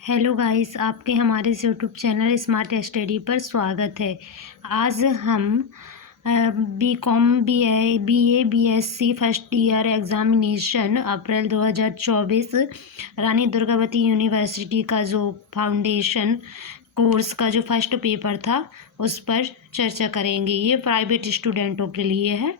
Hello guys, आपके हमारे इस यूट्यूब चैनल स्मार्ट स्टडी पर स्वागत है। आज हम BCom BA BSc first year examination अप्रैल 2024 रानी दुर्गावती यूनिवर्सिटी का जो फाउंडेशन कोर्स का जो फर्स्ट पेपर था उस पर चर्चा करेंगे। ये प्राइवेट स्टूडेंटों के लिए है।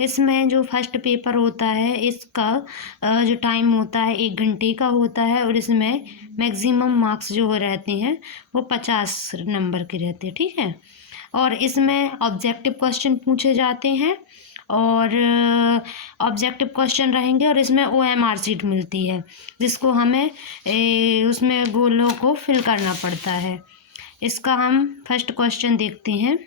इसमें जो फर्स्ट पेपर होता है इसका जो टाइम होता है 1 घंटे का होता है और इसमें मैक्सिमम मार्क्स जो हो रहते हैं वो 50 नंबर के रहते हैं, ठीक है। और इसमें ऑब्जेक्टिव क्वेश्चन पूछे जाते हैं और ऑब्जेक्टिव क्वेश्चन रहेंगे और इसमें OMR शीट मिलती है जिसको हमें उसमें गोलों को फिल करना पड़ता है। इसका हम फर्स्ट क्वेश्चन देखते हैं।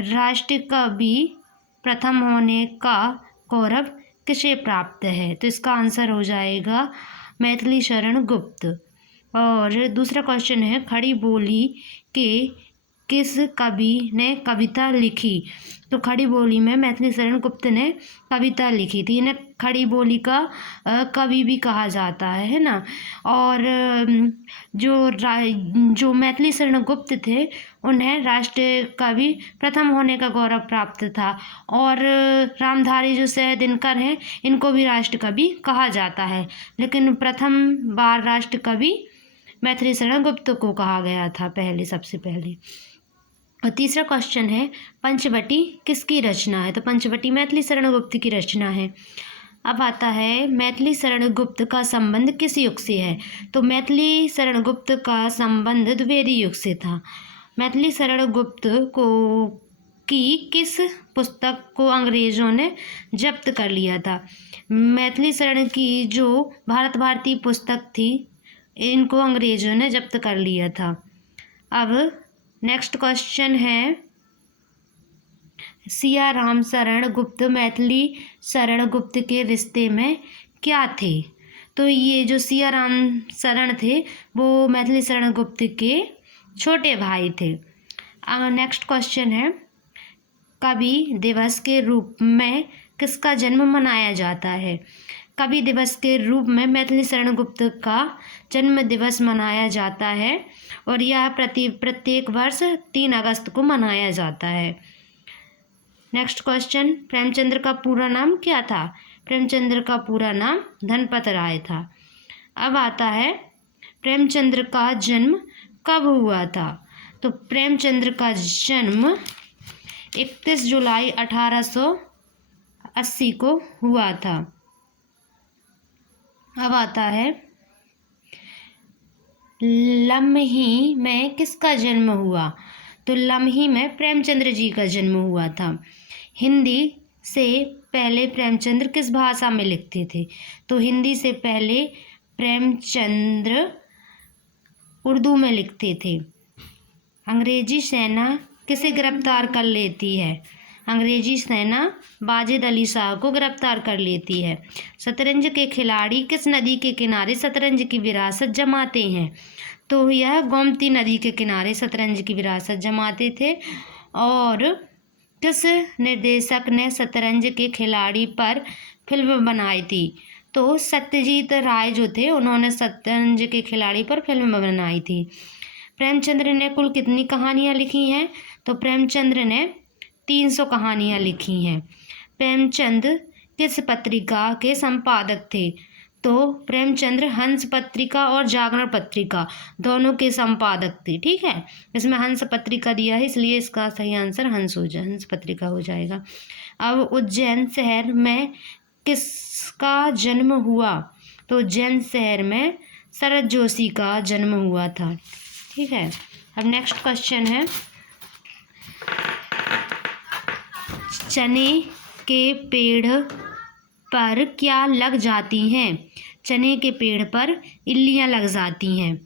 राष्ट्रकवि प्रथम होने का गौरव किसे प्राप्त है? तो इसका आंसर हो जाएगा मैथिली शरण गुप्त। और दूसरा क्वेश्चन है, खड़ी बोली के किस कवि ने कविता लिखी? तो खड़ी बोली में मैथिली शरण गुप्त ने कविता लिखी थी। इन्हें खड़ी बोली का कवि भी कहा जाता है ना। और जो मैथिली शरण गुप्त थे उन्हें राष्ट्र कवि प्रथम होने का गौरव प्राप्त था। और रामधारी जो सह दिनकर हैं इनको भी राष्ट्र कवि कहा जाता है, लेकिन प्रथम बार राष्ट्र कवि मैथिली शरण गुप्त को कहा गया था सबसे पहले। और तीसरा क्वेश्चन है, पंचवटी किसकी रचना है? तो पंचवटी मैथिली शरण गुप्त की रचना है। अब आता है, मैथिली शरण गुप्त का संबंध किस युग से है? तो मैथिली शरण गुप्त का संबंध द्विवेदी युग से था। मैथिली शरण गुप्त की किस पुस्तक को अंग्रेजों ने जब्त कर लिया था? मैथिली शरण की जो भारत भारती पुस्तक थी इनको अंग्रेजों ने जब्त कर लिया था। अब नेक्स्ट क्वेश्चन है, सिया राम शरण गुप्त मैथिली शरण गुप्त के रिश्ते में क्या थे? तो ये जो सिया राम शरण थे वो मैथिली शरण गुप्त के छोटे भाई थे। अब नेक्स्ट क्वेश्चन है, कवि दिवस के रूप में किसका जन्म मनाया जाता है? कवि दिवस के रूप में मैथिली शरण गुप्त का जन्म दिवस मनाया जाता है और यह प्रत्येक वर्ष 3 अगस्त को मनाया जाता है। नेक्स्ट क्वेश्चन, प्रेमचंद्र का पूरा नाम क्या था? प्रेमचंद्र का पूरा नाम धनपत राय था। अब आता है, प्रेमचंद्र का जन्म कब हुआ था? तो प्रेमचंद्र का जन्म 31 जुलाई 1880 को हुआ था। अब आता है, लम्ही में किसका जन्म हुआ? तो लम्ही में प्रेमचंद्र जी का जन्म हुआ था। हिंदी से पहले प्रेमचंद्र किस भाषा में लिखते थे? तो हिंदी से पहले प्रेमचंद्र उर्दू में लिखते थे। अंग्रेजी सेना किसे गिरफ्तार कर लेती है? अंग्रेजी सेना वाजिद अली शाह को गिरफ्तार कर लेती है। शतरंज के खिलाड़ी किस नदी के किनारे शतरंज की विरासत जमाते हैं? तो यह गोमती नदी के किनारे शतरंज की विरासत जमाते थे। और किस निर्देशक ने शतरंज के खिलाड़ी पर फिल्म बनाई थी? तो सत्यजीत राय जो थे उन्होंने शतरंज के खिलाड़ी पर फिल्म बनाई थी। प्रेमचंद्र ने कुल कितनी कहानियाँ लिखी हैं? तो प्रेमचंद्र ने 300 कहानियाँ लिखी हैं। प्रेमचंद किस पत्रिका के संपादक थे? तो प्रेमचंद्र हंस पत्रिका और जागरण पत्रिका दोनों के संपादक थे, ठीक है। इसमें हंस पत्रिका दिया है इसलिए इसका सही आंसर हंस पत्रिका हो जाएगा। अब उज्जैन शहर में किसका जन्म हुआ? तो उज्जैन शहर में शरद जोशी का जन्म हुआ था, ठीक है। अब नेक्स्ट क्वेश्चन है, चने के पेड़ पर क्या लग जाती हैं? चने के पेड़ पर इल्लियाँ लग जाती हैं।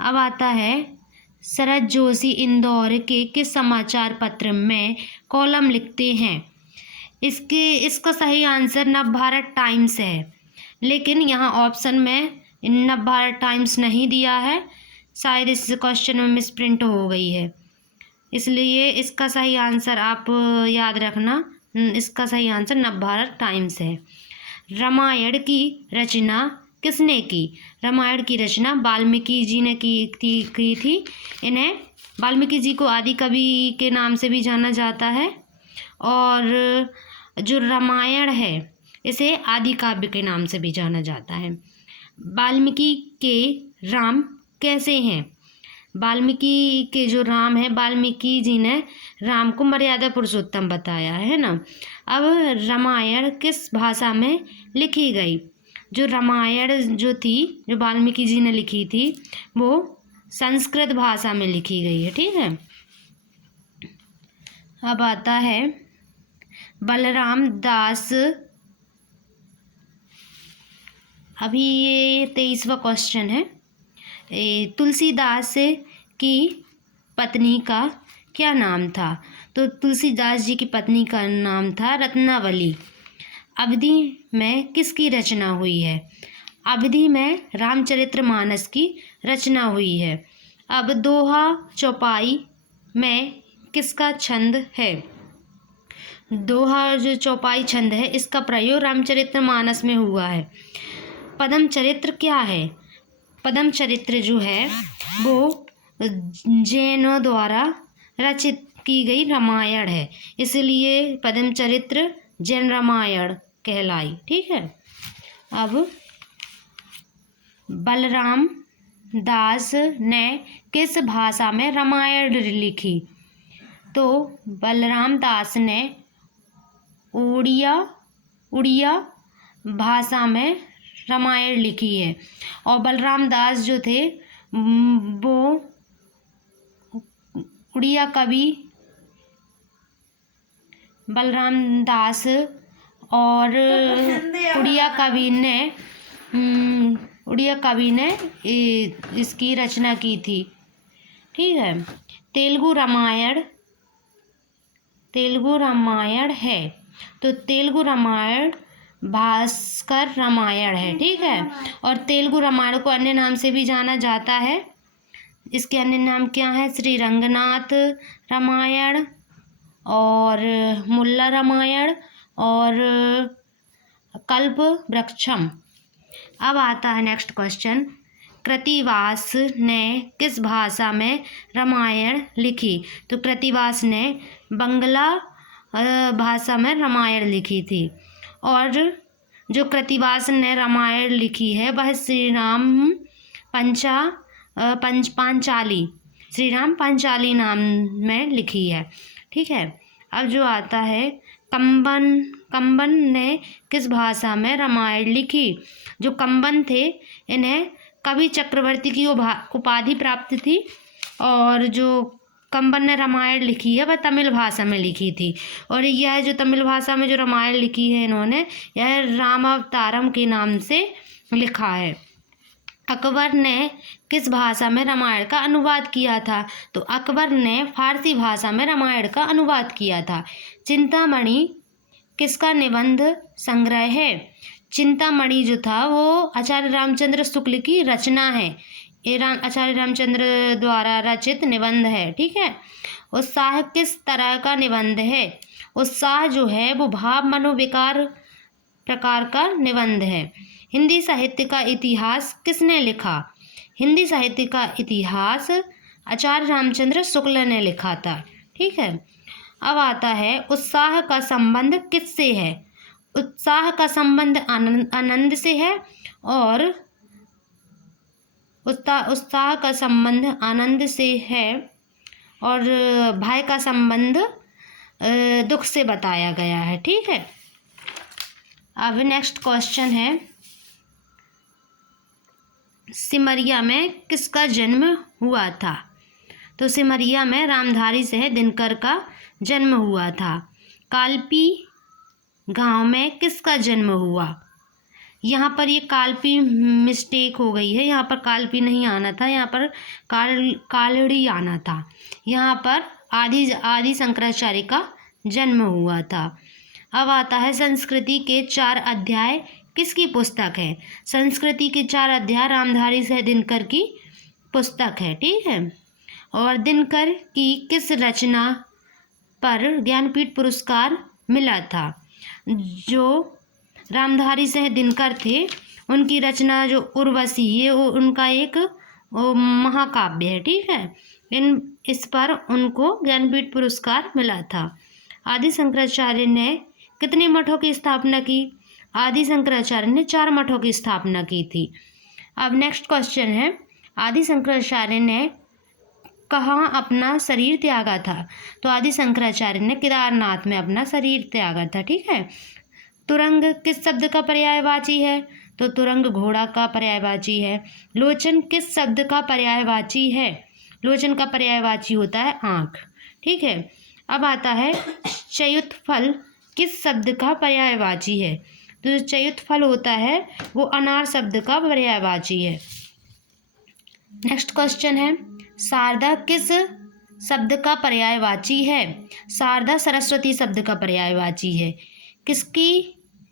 अब आता है, शरद जोशी इंदौर के किस समाचार पत्र में कॉलम लिखते हैं? इसका सही आंसर नवभारत टाइम्स है, लेकिन यहाँ ऑप्शन में नवभारत टाइम्स नहीं दिया है, शायद इस क्वेश्चन में मिसप्रिंट हो गई है, इसलिए इसका सही आंसर आप याद रखना, इसका सही आंसर नवभारत टाइम्स है। रामायण की रचना किसने की? रामायण की रचना वाल्मीकि जी ने की थी। इन्हें वाल्मीकि जी को आदि कवि के नाम से भी जाना जाता है और जो रामायण है इसे आदि काव्य के नाम से भी जाना जाता है। वाल्मीकि के राम कैसे हैं? वाल्मीकि के जो राम है, वाल्मीकि जी ने राम को मर्यादा पुरुषोत्तम बताया है ना। अब रामायण किस भाषा में लिखी गई? जो रामायण जो थी, जो वाल्मीकि जी ने लिखी थी, वो संस्कृत भाषा में लिखी गई है। ठीक है। अब आता है बलराम दास। अभी ये 23वां क्वेश्चन है। तुलसीदास की पत्नी का क्या नाम था? तो तुलसीदास जी की पत्नी का नाम था रत्नावली। अवधि में किसकी रचना हुई है? अवधि में रामचरितमानस की रचना हुई है। अब दोहा चौपाई में किसका छंद है? दोहा जो चौपाई छंद है इसका प्रयोग रामचरितमानस में हुआ है। पदम चरित्र क्या है? पदम चरित्र जो है वो जैनों द्वारा रचित की गई रामायण है, इसलिए पदम चरित्र जैन रामायण कहलाई। ठीक है। अब बलराम दास ने किस भाषा में रामायण लिखी? तो बलराम दास ने उड़िया भाषा में रामायण लिखी है। और बलराम दास जो थे वो उड़िया कवि बलराम दास और उड़िया कवि ने इसकी रचना की थी। ठीक है। तेलुगु रामायण है, तो तेलुगु रामायण भास्कर रामायण है। ठीक है। और तेलुगु रामायण को अन्य नाम से भी जाना जाता है। इसके अन्य नाम क्या है? श्री रंगनाथ रामायण और मुल्ला रामायण और कल्प वृक्षम। अब आता है नेक्स्ट क्वेश्चन। कृत्तिवास ने किस भाषा में रामायण लिखी? तो कृत्तिवास ने बंगला भाषा में रामायण लिखी थी। और जो कृत्तिवास ने रामायण लिखी है वह श्री राम पांचाली नाम में लिखी है। ठीक है। अब जो आता है कंबन ने किस भाषा में रामायण लिखी? जो कंबन थे इन्हें कवि चक्रवर्ती की उपाधि प्राप्त थी और जो कंबन ने रामायण लिखी है वह तमिल भाषा में लिखी थी। और यह जो तमिल भाषा में जो रामायण लिखी है इन्होंने, यह रामावतारम के नाम से लिखा है। अकबर ने किस भाषा में रामायण का अनुवाद किया था? तो अकबर ने फारसी भाषा में रामायण का अनुवाद किया था। चिंतामणि किसका निबंध संग्रह है? चिंतामणि जो था वो आचार्य रामचंद्र शुक्ल की रचना है। ये आचार्य रामचंद्र द्वारा रचित निबंध है। ठीक है। उत्साह किस तरह का निबंध है? उत्साह जो है वो भाव मनोविकार प्रकार का निबंध है। हिंदी साहित्य का इतिहास किसने लिखा? हिंदी साहित्य का इतिहास आचार्य रामचंद्र शुक्ल ने लिखा था। ठीक है। अब आता है उत्साह का संबंध किससे है? उत्साह का संबंध आनंद से है और उत्साह का संबंध आनंद से है और भय का संबंध दुख से बताया गया है। ठीक है। अब नेक्स्ट क्वेश्चन है, सिमरिया में किसका जन्म हुआ था? तो सिमरिया में रामधारी सह दिनकर का जन्म हुआ था। कालपी गांव में किसका जन्म हुआ? यहाँ पर ये कालपी मिस्टेक हो गई है, यहाँ पर कालपी नहीं आना था, यहाँ पर कालड़ी आना था। यहाँ पर आदि शंकराचार्य का जन्म हुआ था। अब आता है संस्कृति के 4 अध्याय किसकी पुस्तक है? संस्कृति के 4 अध्याय रामधारी सह दिनकर की पुस्तक है। ठीक है। और दिनकर की किस रचना पर ज्ञानपीठ पुरस्कार मिला था? जो रामधारी सह दिनकर थे उनकी रचना जो उर्वशी, ये उनका एक महाकाव्य है। ठीक है, इस पर उनको ज्ञानपीठ पुरस्कार मिला था। आदि शंकराचार्य ने कितने मठों की स्थापना की? आदि शंकराचार्य ने 4 मठों की स्थापना की थी। अब नेक्स्ट क्वेश्चन है, आदि शंकराचार्य ने कहाँ अपना शरीर त्यागा था? तो आदि शंकराचार्य ने केदारनाथ में अपना शरीर त्यागा था। ठीक है। तुरंग किस शब्द का पर्यायवाची है? तो तुरंग घोड़ा का पर्यायवाची है। लोचन किस शब्द का पर्यायवाची है? लोचन का पर्यायवाची होता है आँख। ठीक है। अब आता है च्युत फल किस शब्द का पर्यायवाची है? तो जो च्युत फल होता है वो अनार शब्द का पर्यायवाची है। नेक्स्ट क्वेश्चन है, शारदा किस शब्द का पर्यायवाची है? शारदा सरस्वती शब्द का पर्यायवाची है।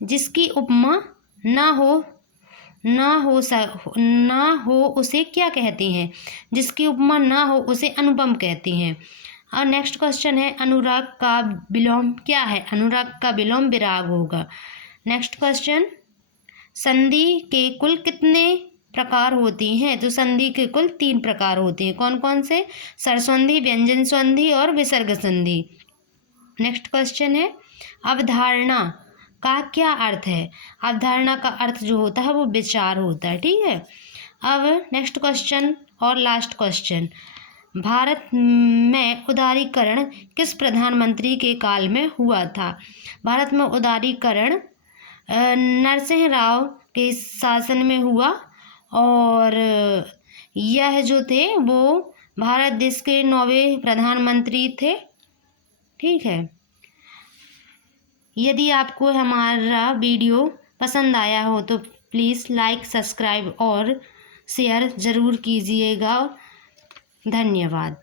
जिसकी उपमा ना हो उसे क्या कहते हैं? जिसकी उपमा ना हो उसे अनुपम कहते हैं। और नेक्स्ट क्वेश्चन है, अनुराग का विलोम क्या है? अनुराग का विलोम विराग होगा। नेक्स्ट क्वेश्चन, संधि के कुल कितने प्रकार होती हैं? तो संधि के कुल 3 प्रकार होते हैं। कौन कौन से? स्वरसंधि, व्यंजन संधि और विसर्ग संधि। नेक्स्ट क्वेश्चन है, अवधारणा का क्या अर्थ है? अवधारणा का अर्थ जो होता है वो विचार होता है। ठीक है। अब नेक्स्ट क्वेश्चन और लास्ट क्वेश्चन, भारत में उदारीकरण किस प्रधानमंत्री के काल में हुआ था? भारत में उदारीकरण नरसिंह राव के शासन में हुआ और यह जो थे वो भारत देश के 9वें प्रधानमंत्री थे। ठीक है। यदि आपको हमारा वीडियो पसंद आया हो तो प्लीज़ लाइक, सब्सक्राइब और शेयर ज़रूर कीजिएगा। धन्यवाद।